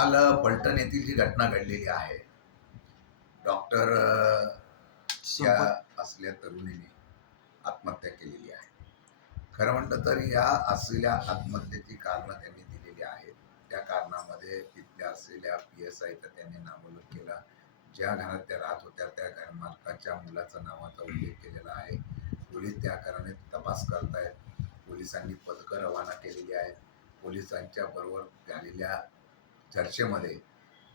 काल फलटण येथील जी घटना घडलेली आहे. डॉक्टर या असलेल्या तरुणीने आत्महत्या केलेली आहे. खरं म्हटलं तर या असलेल्या आत्महत्येची कारणं त्यांनी दिलेली आहेत. त्या कारणामध्ये तिथल्या असलेल्या पी एस आयचं त्यांनी नामोल्लेख केला. ज्या घरात त्या राहत होत्या त्या घर मालकाच्या मुलाचा नावाचा उल्लेख केलेला आहे. पोलीस त्या कारणे तपास करत आहेत पोलिसांनी पथकं रवाना केलेली आहेत. पोलिसांच्या बरोबर झालेल्या चर्चेमध्ये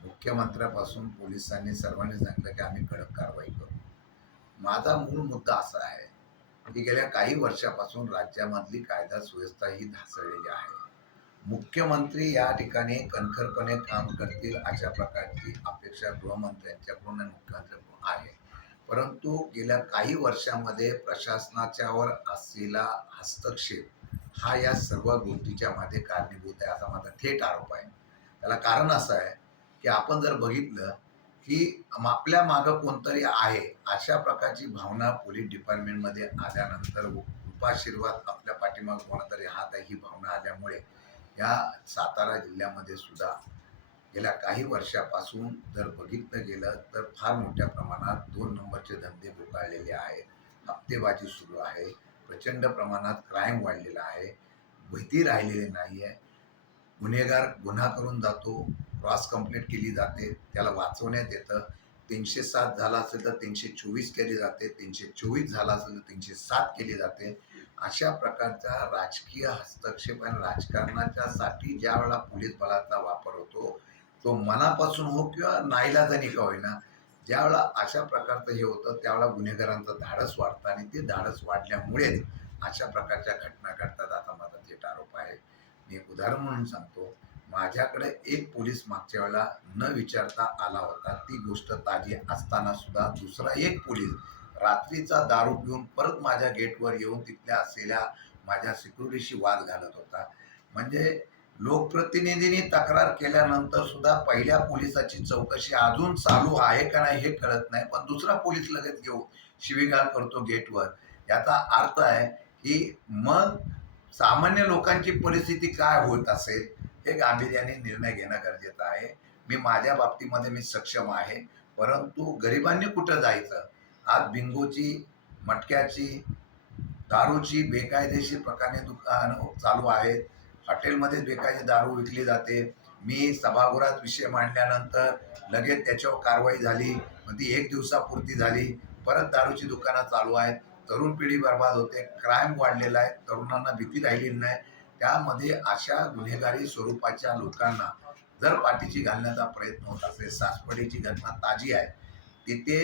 मुख्यमंत्र्यापासून पोलिसांनी सर्वांनी सांगितलं की आम्ही कडक कारवाई करू. माझा मूळ मुद्दा असा आहे की गेल्या काही वर्षापासून राज्यामधली कायदा सुव्यवस्था ही ढासळलेली आहे. मुख्यमंत्री या ठिकाणी कणखरपणे काम करतील अशा प्रकारची अपेक्षा गृहमंत्र्यांच्याकडून आणि मुख्यमंत्र्यांकडून आहे. परंतु गेल्या काही वर्षामध्ये प्रशासनाच्यावर असलेला हस्तक्षेप हा या सर्व गोष्टीच्या मागे कारणीभूत आहे. असा माझा थेट आरोप आहे. त्याला कारण असं आहे की आपण जर बघितलं की आपल्या मागं कोणतरी आहे अशा प्रकारची भावना पोलीस डिपार्टमेंटमध्ये आल्यानंतर उपाशीर्वाद आपल्या पाठीमागं कोणातरी हात आहे ही भावना आल्यामुळे या सातारा जिल्ह्यामध्ये सुद्धा गेल्या काही वर्षापासून जर बघितलं गेलं तर फार मोठ्या प्रमाणात दोन नंबरचे धंदे बोकाळलेले आहेत हप्तेबाजी सुरू आहे प्रचंड प्रमाणात क्राईम वाढलेला आहे भीती राहिलेली नाही आहे गुन्हेगार गुन्हा करून जातो क्रॉस कंप्लेंट केली जाते त्याला वाचवण्यात येतं. तीनशे सात झाला असेल तर तीनशे चोवीस केली जाते तीनशे चोवीस झाला असेल तर तीनशे सात केली जाते. अशा प्रकारचा राजकीय हस्तक्षेप आणि राजकारणाच्या साठी ज्या वेळेला पोलीस बलाचा वापर होतो तो मनापासून हो किंवा नाईलाजाने का होईना ज्यावेळेला अशा प्रकारचं हे होतं त्यावेळेला गुन्हेगारांचं धाडस वाढतं आणि ते धाडस वाढल्यामुळेच अशा प्रकारच्या घटना घडतात असा माझा थेट आरोप आहे मी एक उदाहरण म्हणून सांगतो. माझ्याकडे एक पोलीस मागच्या वेळेला न विचारता आला होता. ती गोष्ट ताजी असताना सुद्धा दुसरा एक पोलीस रात्रीचा दारू पिऊन परत माझ्या गेटवर येऊन तिथल्या असलेल्या माझ्या सिक्युरिटीशी वाद घालत होता. म्हणजे लोकप्रतिनिधींनी तक्रार केल्यानंतर सुद्धा पहिल्या पोलिसाची चौकशी अजून चालू आहे का नाही हे कळत नाही. पण दुसरा पोलीस लगेच घेऊ शिवीगाळ करतो गेटवर. याचा अर्थ आहे की मग सामान्य लोकांची परिस्थिती काय होत असेल हे गांभीर्याने निर्णय घेणं गरजेचं आहे. मी माझ्या बाबतीमध्ये मी सक्षम आहे. परंतु गरिबांनी कुठं जायचं? आज बिंगोची मटक्याची दारूची बेकायदेशीर प्रकारे दुकानं चालू आहेत. हॉटेलमध्ये बेकायदे दारू विकली जाते. मी सभागृहात विषय मांडल्यानंतर लगेच त्याच्यावर कारवाई झाली. मग ती एक दिवसापुरती झाली. परत दारूची दुकानं चालू आहेत. तरुण पिढी बर्बाद होते क्राईम वाढलेला आहे तरुणांना भीती राहिलेली नाही. त्यामध्ये अशा गुन्हेगारी स्वरूपाच्या लोकांना जर पाठीची घालण्याचा प्रयत्न होत असेल सासवडीची घटना ताजी आहे तिथे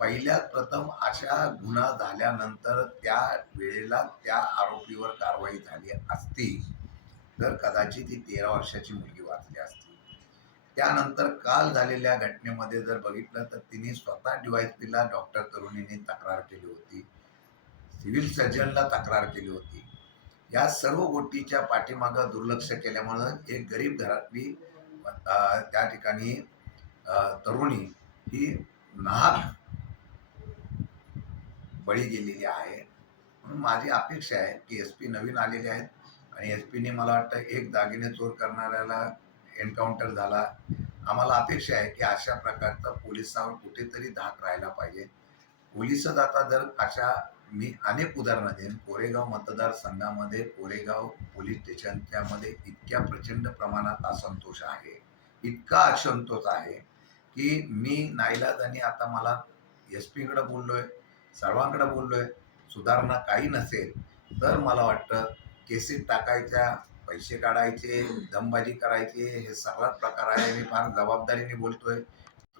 पहिल्यात प्रथम अशा गुन्हा झाल्यानंतर त्या वेळेला त्या आरोपीवर कारवाई झाली असती. तर कदाचित ती तेरा वर्षाची मुलगी वाचली असती. त्यानंतर काल झालेल्या घटनेमध्ये जर बघितलं तर तिने स्वतः डिवाईस पिला डॉक्टर तरुणीने तक्रार केली होती. सिव्हिल सर्जनला तक्रार केली होती. या सर्व गोष्टीच्या पाठीमागं दुर्लक्ष केल्यामुळं एक गरीब घरातली त्या ठिकाणी तरुणी ही नाहक बळी गेलेली आहे. म्हणून माझी अपेक्षा आहे की एस पी नवीन आलेले आहेत आणि एस पीने मला वाटतं एक दागिने चोर करणाऱ्याला एन्काउंटर झाला. आम्हाला अपेक्षा आहे की अशा प्रकारचा पोलिसावर कुठेतरी धाक राहायला पाहिजे. पोलिसच आता जर अशा मी अनेक उदाहरणं देईन. कोरेगाव मतदारसंघामध्ये कोरेगाव पोलीस स्टेशनच्यामध्ये इतक्या प्रचंड प्रमाणात असंतोष आहे. इतका असंतोष आहे की मी नाईलाजाने आता मला एस पीकडे आहे सर्वांकडे आहे सुधारणा काही नसेल तर मला वाटतं केसीत टाकायच्या पैसे काढायचे दमबाजी करायची हे सगळा प्रकार आहे. मी फार जबाबदारीने बोलतोय.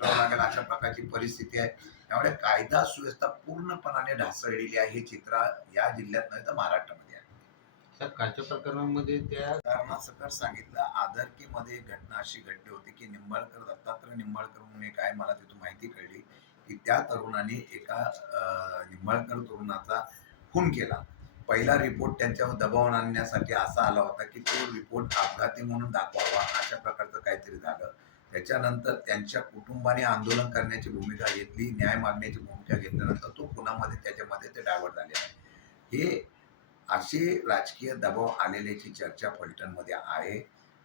लागेल अशा प्रकारची परिस्थिती आहे. त्यामुळे कायदा सुव्यवस्था पूर्णपणाने ढासळलेली आहे हे चित्र या जिल्ह्यात नाही तर महाराष्ट्रामध्ये आहे. कालच्या प्रकरणामध्ये त्या उदाहरणात सकट सांगितलं आदरकीमध्ये एक घटना अशी घडली होती की निंबाळकर दत्तात्रय निंबाळकर म्हणून आहे मला तिथून माहिती कळली की त्या तरुणाने एका निंबाळकर तरुणाचा खून केला. पहिला रिपोर्ट त्यांच्यावर दबाव आणण्यासाठी असा आला होता की तो रिपोर्ट अपघाती म्हणून दाखवावा अशा प्रकारचं काहीतरी झालं. त्याच्यानंतर त्यांच्या कुटुंबाने आंदोलन करण्याची भूमिका घेतली न्याय मागण्याची भूमिका घेतल्यानंतर तो पुण्यामध्ये त्याच्यामध्ये ते डायव्हर्ट झाले. आहे हे असे राजकीय दबाव आलेल्याची चर्चा फलटणमध्ये आहे.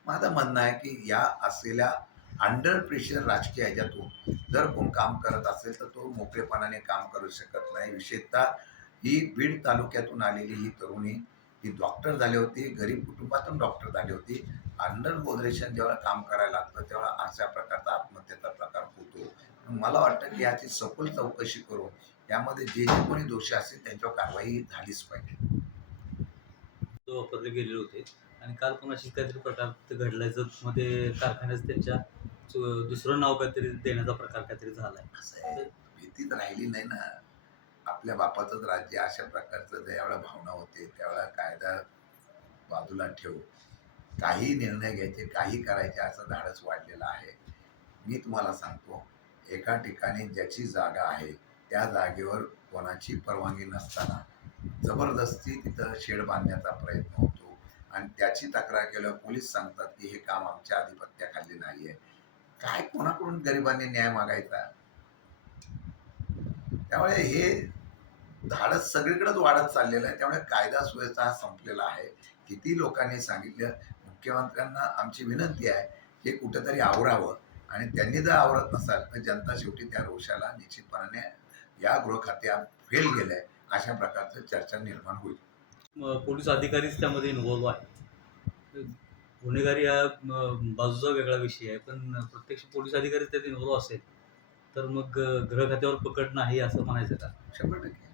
माझं म्हणणं आहे की या असलेल्या अंडर प्रेशर राजकीय ह्याच्यातून जर कोण काम करत असेल तर तो मोकळेपणाने काम करू शकत नाही. विशेषतः ही बीड तालुक्यातून आलेली ही तरुणी ही डॉक्टर झाली होती गरीब कुटुंबातून डॉक्टर झाली होती. अंडर बोदरेशन जेव्हा काम करायला लागतं तेव्हा अशा प्रकारचा आत्महत्येचा प्रकार होतो. मला वाटतं की याची सखोल चौकशी करून यामध्ये जे जे कोणी दोषी असतील त्यांच्यावर कारवाई झालीच पाहिजे. वापरले गेलेले होते. आणि काल पण अशी काहीतरी प्रकार ते घडलायचं मध्ये कारखान्यात त्यांच्या दुसरं नाव काहीतरी देण्याचा प्रकार काहीतरी झालाय. भीतीच राहिली नाही ना. आपल्या बापाचंच राज्य अशा प्रकारचं ज्यावेळेला भावना होते त्यावेळेला कायदा बाजूला ठेवू काही निर्णय घ्यायचे काही करायचे असं धाडस वाढलेलं आहे. मी तुम्हाला सांगतो एका ठिकाणी ज्याची जागा आहे त्या जागेवर कोणाची परवानगी नसताना जबरदस्ती तिथं शेड बांधण्याचा प्रयत्न होतो. आणि त्याची तक्रार केल्यावर पोलीस सांगतात की हे काम आमच्या आधिपत्याखाली नाही आहे काय कोणाकडून गरिबांनी न्याय मागायचा? त्यामुळे हे धाडस सगळीकडेच वाढत चाललेलं आहे. त्यामुळे कायदा सुव्यवस्था हा संपलेला आहे. किती लोकांनी सांगितलं मुख्यमंत्र्यांना आमची विनंती आहे हे कुठेतरी आवरावं. आणि त्यांनी जर आवरत नसाल तर जनता शेवटी त्या रोषाला निश्चितपणाने या गृह खात्यात फेल गेलंय अशा प्रकारचं चर्चा निर्माण होईल. पोलीस अधिकारीच त्यामध्ये इन्व्हॉल्व्ह आहे गुन्हेगारी हा बाजूचा वेगळा विषय आहे. पण प्रत्यक्ष पोलीस अधिकारी त्यात इन्व्हॉल्व्ह असेल तर मग गृह खात्यावर पकड नाही असं म्हणायचं का? शंभर टक्के.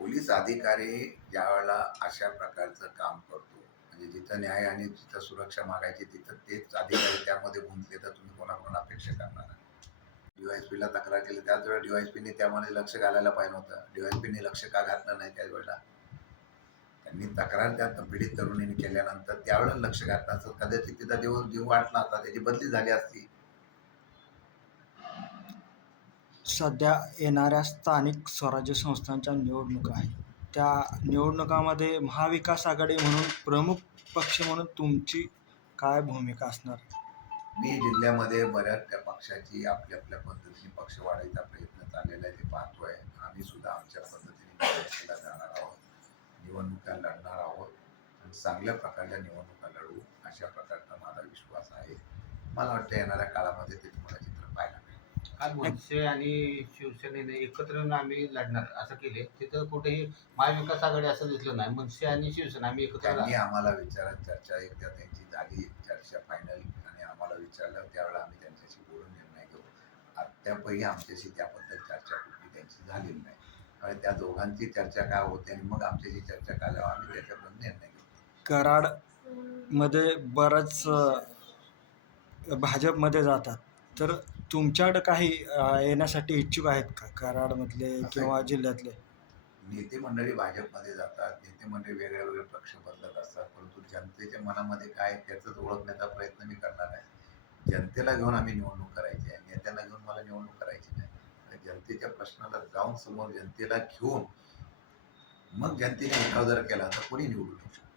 पोलीस अधिकारी ज्यावेळेला अशा प्रकारचं काम करतो म्हणजे जिथं न्याय आणि जिथं सुरक्षा मागायची तिथं तेच अधिकारी त्यामध्ये गुंतले तर तुम्ही कोणाकडून अपेक्षा करणार डीवायसपीला तक्रार केली त्याच वेळेला डीवायसपीने त्यामध्ये लक्ष घालायला पाहिजे होतं. डीवायसपीने लक्ष का घातलं नाही त्याच वेळेला त्यांनी तक्रार त्या पीडित तरुणीने केल्यानंतर त्यावेळेला लक्ष घातलं असतं. कदाचित तिचा देव जीव वाटला असता त्याची बदली झाली असती. सध्या येणाऱ्या स्थानिक स्वराज्य संस्थांच्या निवडणुका आहेत. त्या निवडणुकामध्ये महाविकास आघाडी म्हणून प्रमुख पक्ष म्हणून तुमची काय भूमिका असणार? मी जिल्ह्यामध्ये बऱ्याच त्या पक्षाची आपल्या आपल्या पद्धतीने पक्ष वाढायचा प्रयत्न चाललेला आहे ते पाहतोय. आम्ही सुद्धा आमच्या पद्धतीने जाणार आहोत. निवडणुका लढणार आहोत. आणि चांगल्या प्रकारच्या निवडणुका लढवू अशा प्रकारचा माझा विश्वास आहे. मला वाटतं येणाऱ्या काळामध्ये ते तुम्हाला काल मनसे आणि शिवसेनेने एकत्र येऊन आम्ही लढणार असं केले. तिथं कुठेही महाविकास आघाडी असं दिसलं नाही. मनसे आणि शिवसेना आम्ही एकत्र त्यांनी. आम्हाला विचारत चर्चा एकदा त्यांची झाली. चर्चा फायनल आणि आम्हाला विचारलं. त्यावेळेला आम्ही त्यांच्याशी बोलून निर्णय घेऊ. अद्यापही आमच्याशी त्याबद्दल चर्चा कुठली त्यांची झालेली नाही. त्यामुळे त्या दोघांची चर्चा काय होते आणि मग आमच्याशी चर्चा केल्यावर आम्ही त्याच्याबद्दल निर्णय घेऊ. कराडमध्ये बरंच अ, भाजपमध्ये जातात. तर तुमच्याकडं काही अ, येण्यासाठी इच्छुक आहेत का? कराडमधले किंवा जिल्ह्यातले? नेते मंडळी भाजपमध्ये जातात. नेते मंडळी वेगळे वेगळे पक्ष बदलत असतात. परंतु जनतेच्या मनामध्ये काय आहे त्याचंच ओळखण्याचा प्रयत्न मी करणार आहे. जनतेला घेऊन आम्ही निवडणूक करायची आहे. नेत्यांना घेऊन मला निवडणूक करायची नाही. तर जनतेच्या प्रश्नाला जाऊन समोर जनतेला घेऊन मग जनतेने उठाव जर केला तर कोणी निवडून येऊ शकतो?